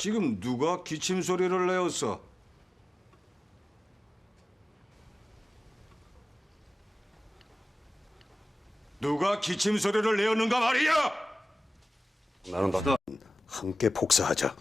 지금 누가 기침 소리를 내었어? 누가 기침 소리를 내었는가 말이야? 나는 함께 복사하자.